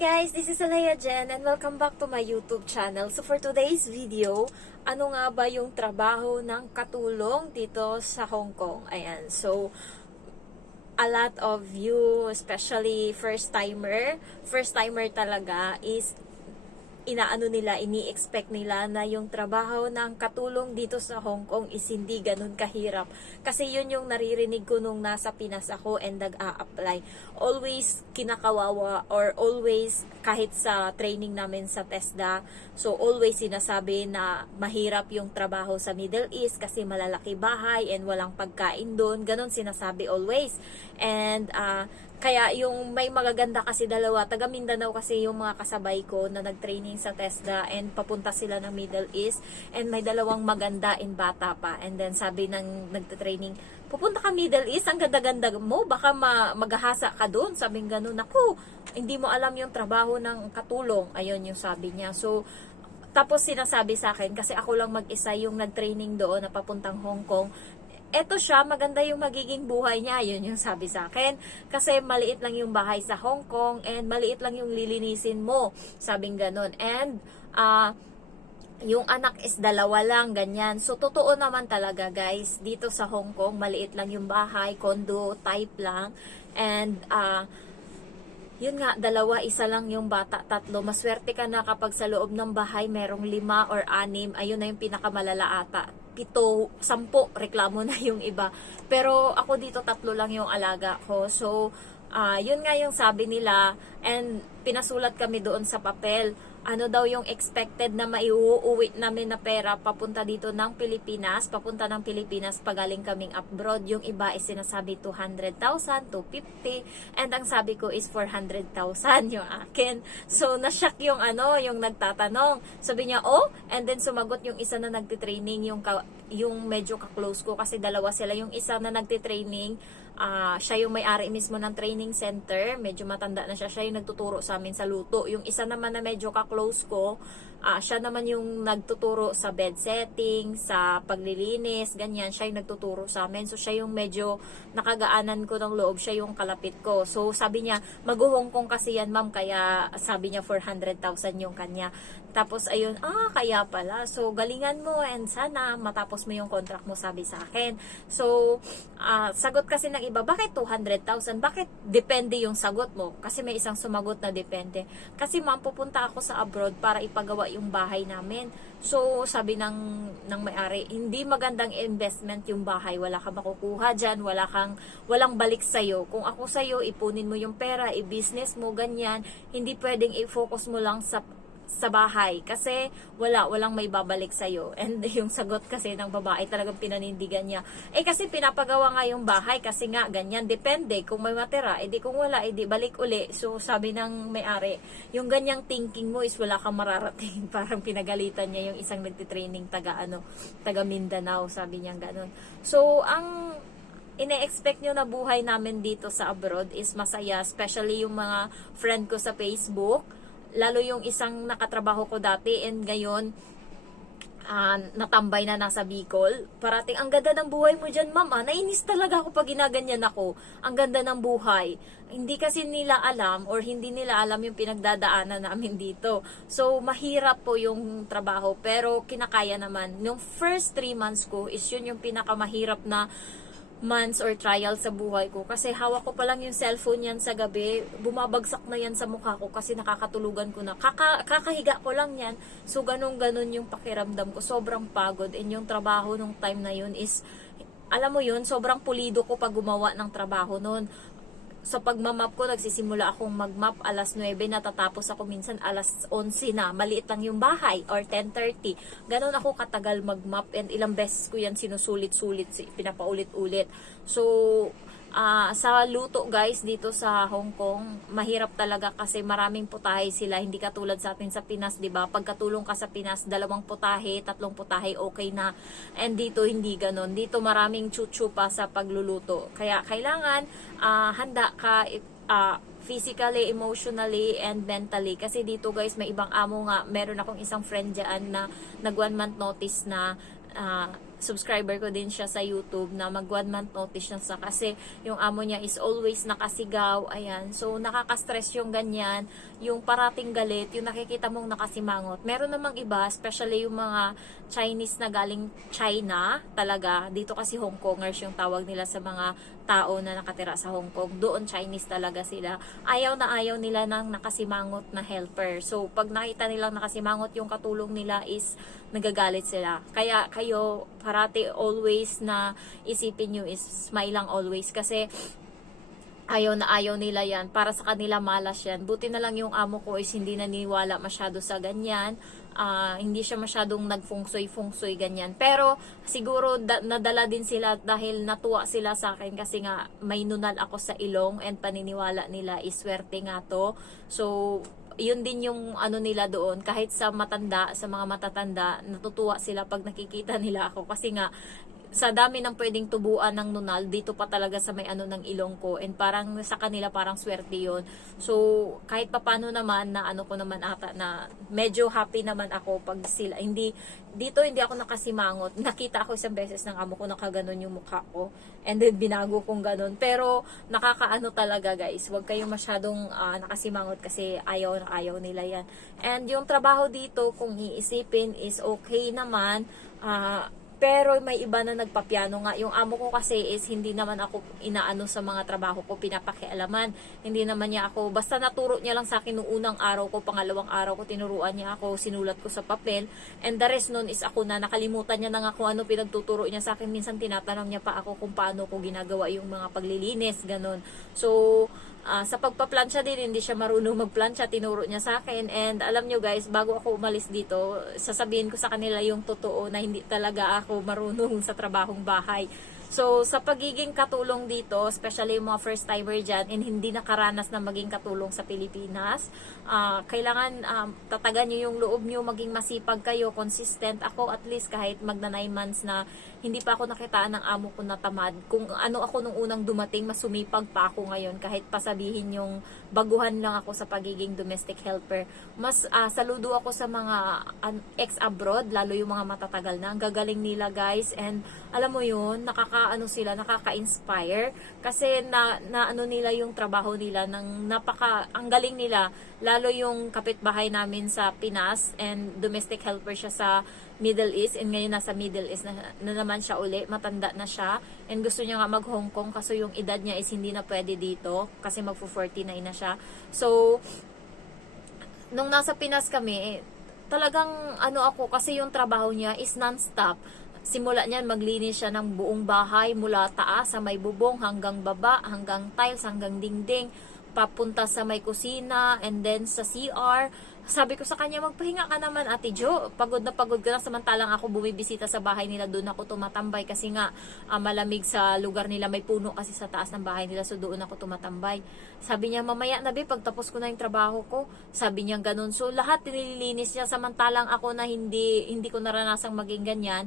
guys, this is Alaya Jen and welcome back to my YouTube channel. So for today's video, ano nga ba yung trabaho ng katulong dito sa Hong Kong? Ayan, so a lot of you, especially first timer talaga is ini-expect nila na yung trabaho ng katulong dito sa Hong Kong is hindi ganun kahirap. Kasi yun yung naririnig ko nung nasa Pinas ako and nag-a-apply. Always kinakawawa or always kahit sa training namin sa TESDA, so always sinasabi na mahirap yung trabaho sa Middle East kasi malalaki bahay and walang pagkain doon. Ganun sinasabi always. And kaya yung may magaganda kasi dalawa, taga Mindanao kasi yung mga kasabay ko na nag-training sa TESDA and papunta sila ng Middle East and may dalawang maganda in bata pa. And then sabi ng nagte-training, pupunta ka Middle East, ang ganda-ganda mo, baka maghahasa ka doon. Sabing ganun, ako, hindi mo alam yung trabaho ng katulong. Ayun yung sabi niya. So, tapos sinasabi sa akin, kasi ako lang mag-isa yung nag-training doon na papuntang Hong Kong, eto siya, maganda yung magiging buhay niya. Yun yung sabi sa akin. Kasi maliit lang yung bahay sa Hong Kong and maliit lang yung lilinisin mo. Sabing ganun. And yung anak is dalawa lang, ganyan. So, totoo naman talaga, guys. Dito sa Hong Kong, maliit lang yung bahay, condo type lang. And yun nga, dalawa, isa lang yung bata, tatlo. Maswerte ka na kapag sa loob ng bahay merong 5 or 6. Ayun na yung pinakamalala ata. 7, 10, reklamo na yung iba. Pero ako dito 3 lang yung alaga ko. So, yun nga yung sabi nila. And pinasulat kami doon sa papel. Ano daw yung expected na maiuuwi namin na pera papunta dito ng Pilipinas, papunta ng Pilipinas pagaling kaming abroad. Yung iba is sinasabi 200,000, 250, and ang sabi ko is 400,000 yung akin. So na-shock yung yung nagtatanong. Sabi niya, "Oh," and then sumagot yung isa na nagti-training, yung medyo ka-close ko kasi dalawa sila. Yung isa na nagti-training, siya yung may-ari mismo ng training center, medyo matanda na siya yung nagtuturo sa amin sa luto. Yung isa naman na medyo ka-close ko, siya naman yung nagtuturo sa bed setting, sa paglilinis, ganyan, siya yung nagtuturo sa amin. So siya yung medyo nakagaanan ko ng loob, siya yung kalapit ko. So sabi niya, mag-Hong Kong kasi yan ma'am, kaya sabi niya 400,000 yung kanya. Tapos ayun, kaya pala. So galingan mo and sana matapos mo yung contract mo, sabi sa akin. So sagot kasi ng iba, bakit 200,000? Bakit depende yung sagot mo? Kasi may isang sumagot na depende. Kasi ma'am, pupunta ako sa abroad para ipagawa yung bahay namin. So sabi ng may-ari, hindi magandang investment yung bahay. Wala kang makukuha dyan, walang balik sa'yo. Kung ako sa'yo, ipunin mo yung pera, i-business mo, ganyan. Hindi pwedeng i-focus mo lang sa bahay kasi walang may babalik sa'yo. And yung sagot kasi ng babae talagang pinanindigan niya, kasi pinapagawa nga yung bahay kasi nga ganyan, depende kung may matira, edi kung wala, edi balik uli. So sabi ng may-ari, yung ganyang thinking mo is wala kang mararating. Parang pinagalitan niya yung isang nagtitraining taga Mindanao, sabi niya ganun. So ang ine-expect nyo na buhay namin dito sa abroad is masaya, especially yung mga friend ko sa Facebook, lalo yung isang nakatrabaho ko dati and ngayon natambay na nasa Bicol. Parating, ang ganda ng buhay mo dyan ma'am. Nainis talaga ako pag ginaganyan ako. Ang ganda ng buhay. Hindi kasi nila alam or hindi nila alam yung pinagdadaanan namin dito. So mahirap po yung trabaho pero kinakaya naman. Yung first 3 months ko is yun yung pinakamahirap na months or trial sa buhay ko. Kasi hawak ko pa lang yung cellphone yan sa gabi, bumabagsak na yan sa mukha ko kasi nakakatulugan ko na. Kakahiga ko lang yan. So, ganun yung pakiramdam ko. Sobrang pagod. And yung trabaho nung time na yun is, alam mo yun, sobrang pulido ko pag gumawa ng trabaho nun. Sa pagmamap ko, nagsisimula akong magmap alas 9, natatapos ako minsan alas 11 na. Maliit lang yung bahay or 10:30. Ganon ako katagal magmap and ilang beses ko yan sinusulit-sulit, pinapaulit-ulit. So, sa luto guys dito sa Hong Kong, mahirap talaga kasi maraming putahe sila, hindi katulad sa atin sa Pinas, 'di ba? Pagkatulong ka sa Pinas, 2 putahe, 3 putahe okay na. And dito hindi ganoon. Dito maraming chuchu pa sa pagluluto. Kaya kailangan handa ka physically, emotionally, and mentally. Kasi dito guys, may ibang amo nga. Meron akong isang friend dyan na nag 1 month notice na subscriber ko din siya sa YouTube na mag 1 month notice na sa kasi yung amo niya is always nakasigaw, ayan. So, nakaka-stress yung ganyan, yung parating galit, yung nakikita mong nakasimangot. Meron namang iba, especially yung mga Chinese na galing China, talaga. Dito kasi Hong Kongers yung tawag nila sa mga tao na nakatira sa Hong Kong. Doon Chinese talaga sila. Ayaw na ayaw nila ng nakasimangot na helper. So, pag nakita nilang nakasimangot yung katulong nila is nagagalit sila. Kaya kayo parati always na isipin nyo is smile lang always kasi ayaw na ayaw nila yan. Para sa kanila malas yan. Buti na lang yung amo ko is hindi naniwala masyado sa ganyan. Hindi siya masyadong nagfungsoy ganyan. Pero siguro nadala din sila dahil natuwa sila sa akin kasi nga may nunal ako sa ilong and paniniwala nila is swerte nga to. So, yun din yung ano nila doon, kahit sa matanda, sa mga matatanda, natutuwa sila pag nakikita nila ako kasi nga sa dami ng pwedeng tubuan ng nunal, dito pa talaga sa may ano ng ilong ko and parang sa kanila parang swerte yun. So kahit papano naman na ano ko naman ata na medyo happy naman ako pag sila hindi ako nakasimangot. Nakita ako isang beses ng amo ko nakaganon yung mukha ko and then binago kong ganon, pero nakakaano talaga guys, huwag kayong masyadong nakasimangot kasi ayaw na ayaw nila yan. And yung trabaho dito kung iisipin is okay naman, pero may iba na nagpapiano nga. Yung amo ko kasi is hindi naman ako inaano sa mga trabaho ko, pinapakialaman. Hindi naman niya ako, basta naturo niya lang sa akin nung unang araw ko, pangalawang araw ko, tinuruan niya ako, sinulat ko sa papel. And the rest nun is ako na, nakalimutan niya na nga kung ano pinagtuturo niya sa akin. Minsan tinatanong niya pa ako kung paano ko ginagawa yung mga paglilinis, ganun. So, sa pagpaplansya din, hindi siya marunong magplansya, tinuro niya sa akin. And alam nyo guys, bago ako umalis dito, sasabihin ko sa kanila yung totoo na hindi talaga ako marunong sa trabahong bahay. So, sa pagiging katulong dito, especially yung mga first timer dyan and hindi nakaranas na maging katulong sa Pilipinas, kailangan tatagan nyo yung loob nyo, maging masipag kayo, consistent. Ako at least kahit magna 9 months na hindi pa ako nakitaan ng amo ko na tamad. Kung ano ako nung unang dumating, mas sumipag pa ako ngayon kahit pasabihin yung baguhan lang ako sa pagiging domestic helper. Mas saludo ako sa mga ex-abroad, lalo yung mga matatagal na. Ang gagaling nila guys, and alam mo yun, nakaka-inspire kasi na ano nila yung trabaho nila ng ang galing nila, lalo yung kapitbahay namin sa Pinas and domestic helper siya sa Middle East, and ngayon nasa Middle East na naman siya uli, matanda na siya and gusto niya nga mag Hong Kong kasi yung edad niya is hindi na pwede dito kasi magpo-49 na siya. So nung nasa Pinas kami, talagang ano ako kasi yung trabaho niya is non-stop. Simula niyan, maglinis siya ng buong bahay mula taas sa may bubong hanggang baba, hanggang tiles, hanggang dingding, papunta sa may kusina and then sa CR. Sabi ko sa kanya, magpahinga ka naman Ate Jo, pagod na pagod ka na, samantalang ako bumibisita sa bahay nila, doon ako tumatambay kasi nga malamig sa lugar nila, may puno kasi sa taas ng bahay nila, so doon ako tumatambay. Sabi niya, mamaya na be, pagtapos ko na yung trabaho ko, sabi niya ganun. So lahat nililinis niya, samantalang ako na hindi ko naranasang maging ganyan.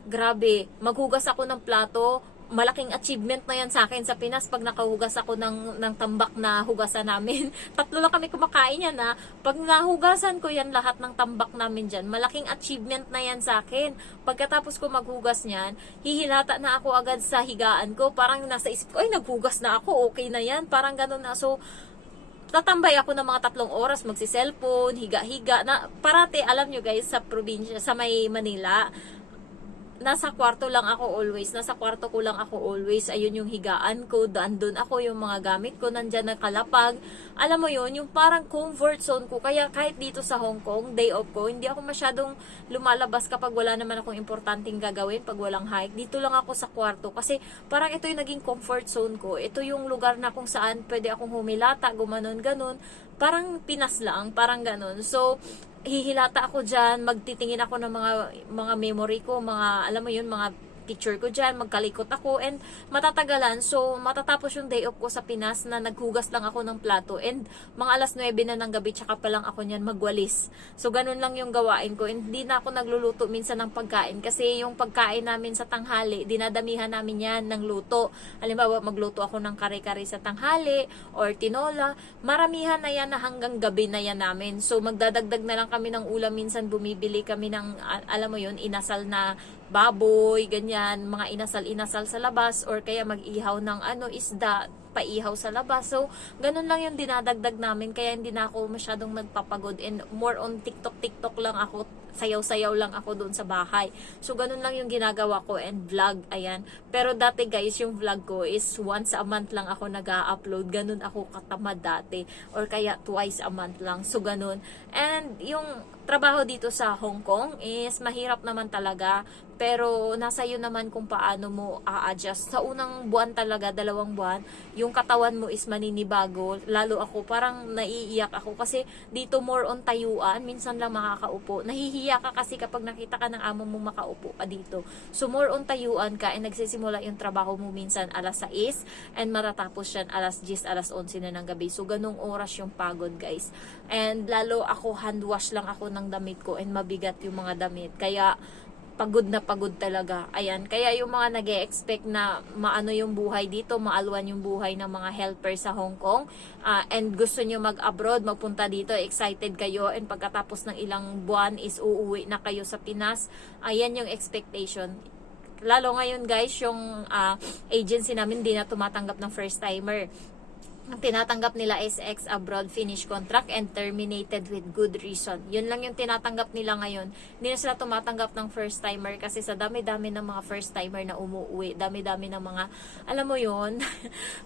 Grabe, maghugas ako ng plato, malaking achievement na yan sa akin sa Pinas pag nakahugas ako ng tambak na hugasan namin. 3 lang kami kumakain yan na. Pag nahugasan ko yan lahat ng tambak namin dyan, malaking achievement na yan sa akin. Pagkatapos ko maghugas niyan, hihilata na ako agad sa higaan ko. Parang nasa isip ko, ay naghugas na ako, okay na yan. Parang ganun na. So, tatambay ako ng mga 3 oras, magsi-cellphone, higa-higa. Na, parati, alam nyo guys, sa probinsya, sa may Manila, nasa kwarto lang ako always. Nasa kwarto ko lang ako always. Ayun yung higaan ko. Doon ako yung mga gamit ko. Nandyan nakalapag. Alam mo yun, yung parang comfort zone ko. Kaya kahit dito sa Hong Kong, day off ko, hindi ako masyadong lumalabas kapag wala naman akong importanteng gagawin. Pag walang hike, dito lang ako sa kwarto. Kasi parang ito yung naging comfort zone ko. Ito yung lugar na kung saan pwede akong humilata, gumanon, ganon. Parang Pinas lang, parang ganon. So, hihilata ako dyan, magtitingin ako ng mga memory ko, mga, alam mo yun, mga picture ko dyan, magkalikot ako, and matatagalan. So, matatapos yung day off ko sa Pinas na naghugas lang ako ng plato, and mga alas 9 na ng gabi, tsaka pa lang ako nyan magwalis. So, ganun lang yung gawain ko, and hindi na ako nagluluto minsan ng pagkain, kasi yung pagkain namin sa tanghali, dinadamihan namin yan ng luto. Halimbawa, magluto ako ng kare-kare sa tanghali, or tinola, maramihan na yan na hanggang gabi na yan namin. So, magdadagdag na lang kami ng ulam, minsan bumibili kami ng, alam mo yun, inasal na baboy, ganyan, mga inasal-inasal sa labas, or kaya mag-ihaw ng isda, paihaw sa labas. So, ganun lang yung dinadagdag namin, kaya hindi na ako masyadong nagpapagod, and more on TikTok lang ako, sayaw-sayaw lang ako doon sa bahay. So, ganun lang yung ginagawa ko, and vlog, ayan. Pero dati guys, yung vlog ko is once a month lang ako nag-upload, ganun ako katamad dati, or kaya twice a month lang, so ganun. And yung trabaho dito sa Hong Kong is mahirap naman talaga, pero nasa iyo naman kung paano mo a-adjust. Sa unang buwan talaga, 2 buwan, yung katawan mo is maninibago. Lalo ako, parang naiiyak ako kasi dito more on tayuan, minsan lang makakaupo. Nahihiya ka kasi kapag nakita ka ng amo mo makaupo ka dito. So more on tayuan ka, and nagsisimula yung trabaho mo minsan alas 6 and matatapos yan alas 10, alas 11 na ng gabi. So ganung oras yung pagod guys. And lalo ako, hand wash lang ako ng damit ko, and mabigat yung mga damit. Kaya pagod na pagod talaga. Ayan, kaya yung mga nag-e-expect na maano yung buhay dito, maalwan yung buhay ng mga helper sa Hong Kong, and gusto nyo mag-abroad, magpunta dito, excited kayo, and pagkatapos ng ilang buwan is uuwi na kayo sa Pinas. Ayan yung expectation. Lalo ngayon guys, yung agency namin di na tumatanggap ng first timer. Ang tinatanggap nila is ex-abroad, finish contract, and terminated with good reason. Yun lang yung tinatanggap nila ngayon. Hindi na sila tumatanggap ng first-timer kasi sa dami-dami ng mga first-timer na umuwi, dami-dami ng mga, alam mo yun,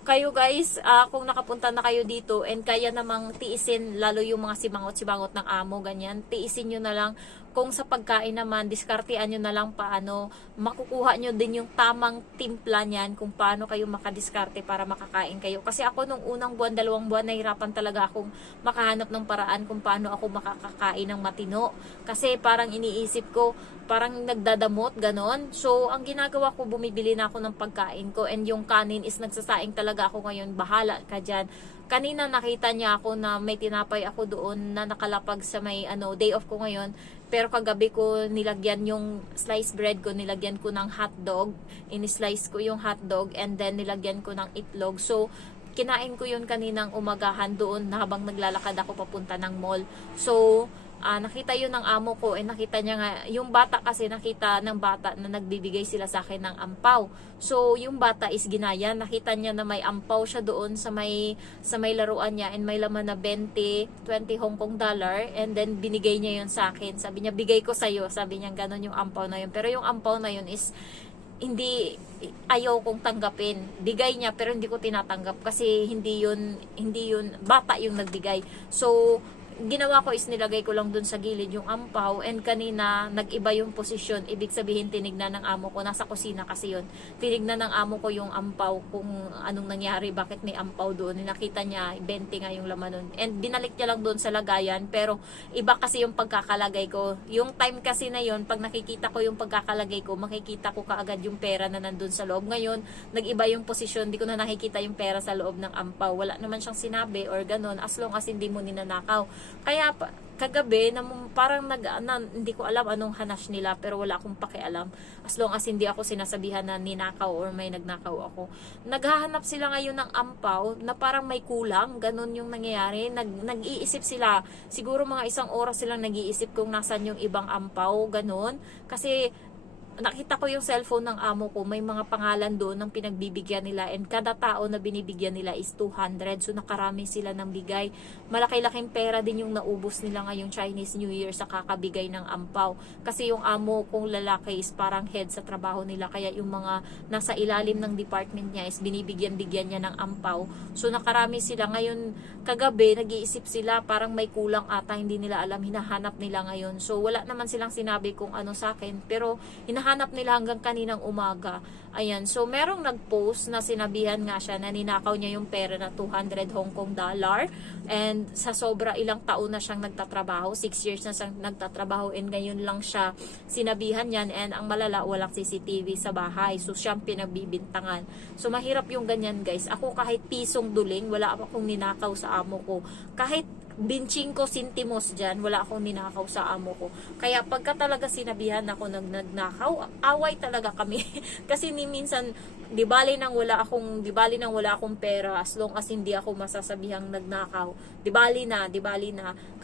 kayo guys, kung nakapunta na kayo dito and kaya namang tiisin, lalo yung mga sibangot-sibangot ng amo, ganyan, tiisin nyo na lang. Kung sa pagkain naman, diskartean nyo na lang paano, makukuha nyo din yung tamang timpla niyan kung paano kayo makadiskarte para makakain kayo. Kasi ako nung unang buwan, 2 buwan, nahirapan talaga akong makahanap ng paraan kung paano ako makakakain ng matino. Kasi parang iniisip ko, parang nagdadamot, ganon. So, ang ginagawa ko, bumibili na ako ng pagkain ko, and yung kanin is nagsasaing talaga ako ngayon, bahala ka dyan. Kanina nakita niya ako na may tinapay ako doon na nakalapag sa may day off ko ngayon. Pero kagabi ko nilagyan yung sliced bread ko, nilagyan ko ng hotdog. In-slice ko yung hotdog and then nilagyan ko ng itlog. So, kinain ko yun kaninang umagahan doon na habang naglalakad ako papunta ng mall. So, nakita yun ng amo ko, nakita niya nga, yung bata kasi nakita ng bata na nagbibigay sila sa akin ng ampaw. So, yung bata is ginaya, nakita niya na may ampaw siya doon sa may laruan niya, and may laman na 20 Hong Kong dollar, and then binigay niya yun sa akin. Sabi niya, bigay ko sa'yo. Sabi niya, ganun yung ampaw na yun. Pero yung ampaw na yun is, ayaw kong tanggapin. Bigay niya pero hindi ko tinatanggap kasi hindi yun bata yung nagbigay. So, ginawa ko is nilagay ko lang dun sa gilid yung ampaw, and kanina nag-iba yung posisyon. Ibig sabihin tinignan ng amo ko, nasa kusina kasi yun, tinignan ng amo ko yung ampaw kung anong nangyari, bakit may ampaw doon. Nakita niya 20 nga yung laman nun, and binalik niya lang doon sa lagayan. Pero iba kasi yung pagkakalagay ko, yung time kasi na yun, pag nakikita ko yung pagkakalagay ko, makikita ko kaagad yung pera na nandun sa loob. Ngayon nag-iba yung posisyon, di ko na nakikita yung pera sa loob ng ampaw. Wala naman siyang sinabi or ganun, as long as hindi mo ninanakaw. Kaya kagabi parang hindi ko alam anong hanas nila, pero wala akong pakialam as long as hindi ako sinasabihan na ninakaw or may nagnakaw ako. Naghahanap sila ngayon ng ampaw na parang may kulang, ganun yung nangyayari. Nag-iisip sila, siguro mga 1 oras silang nag-iisip kung nasan yung ibang ampaw, ganun. Kasi nakita ko yung cellphone ng amo ko, may mga pangalan doon ng pinagbibigyan nila, and kada tao na binibigyan nila is 200. So nakarami sila ng bigay. Malaki-laking pera din yung naubos nila ngayong Chinese New Year sa kakabigay ng ampaw. Kasi yung amo kong lalaki is parang head sa trabaho nila, kaya yung mga nasa ilalim ng department niya is binibigyan-bigyan niya ng ampaw. So nakarami sila. Ngayon kagabi nag-iisip sila, parang may kulang ata, hindi nila alam, hinahanap nila ngayon. So wala naman silang sinabi kung ano sa akin, pero hinahanap nila hanggang kaninang umaga. Ayan, so merong nag-post na sinabihan nga siya na ninakaw niya yung pera na 200 Hong Kong dollar, and sa sobra ilang taon na siyang nagtatrabaho, 6 years na siyang nagtatrabaho, and ngayon lang siya sinabihan yan, and ang malala, walang CCTV sa bahay, so siyang pinagbibintangan. So mahirap yung ganyan guys. Ako kahit pisong duling, wala akong ninakaw sa amo ko. Kahit 25 centimos dyan, wala akong ninakaw sa amo ko. Kaya pagka talaga sinabihan ako nagnakaw, away talaga kami. Kasi minsan di bali nang wala akong pera, as long as hindi ako masasabihang nagnakaw, di bali na.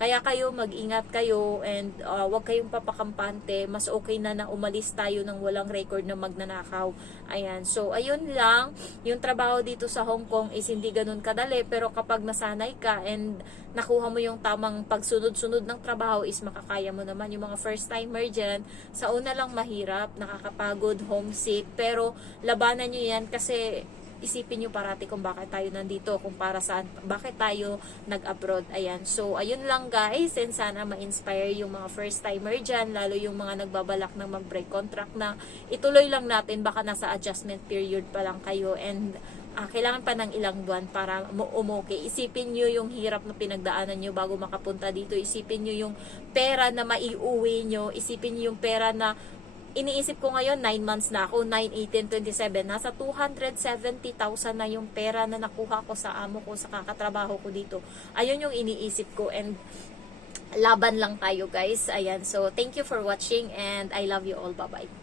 Kaya kayo mag-ingat kayo, and wag kayong papakampante. Mas okay na umalis tayo ng walang record na magnanakaw. Ayan, so ayun lang, yung trabaho dito sa Hong Kong is hindi ganun kadali, pero kapag nasanay ka and nakuha mo yung tamang pagsunod-sunod ng trabaho, is makakaya mo naman. Yung mga first timer dyan, sa una lang mahirap, nakakapagod, homesick, pero labanan nyo yan, kasi isipin nyo parati kung bakit tayo nandito, kung para saan, bakit tayo nag-abroad. Ayan, so ayun lang guys, and sana ma-inspire yung mga first timer dyan, lalo yung mga nagbabalak ng mag-break contract na ituloy lang natin, baka nasa adjustment period pa lang kayo, and kailangan pa ng ilang buwan para umuwi. Isipin nyo yung hirap na pinagdaanan nyo bago makapunta dito. Isipin nyo yung pera na maiuwi nyo. Isipin nyo yung pera na iniisip ko ngayon, 9 months na ako, 9, 18, 27, nasa 270,000 na yung pera na nakuha ko sa amo ko, sa kakatrabaho ko dito. Ayun yung iniisip ko, and laban lang tayo guys. Ayan, so thank you for watching, and I love you all. Bye-bye.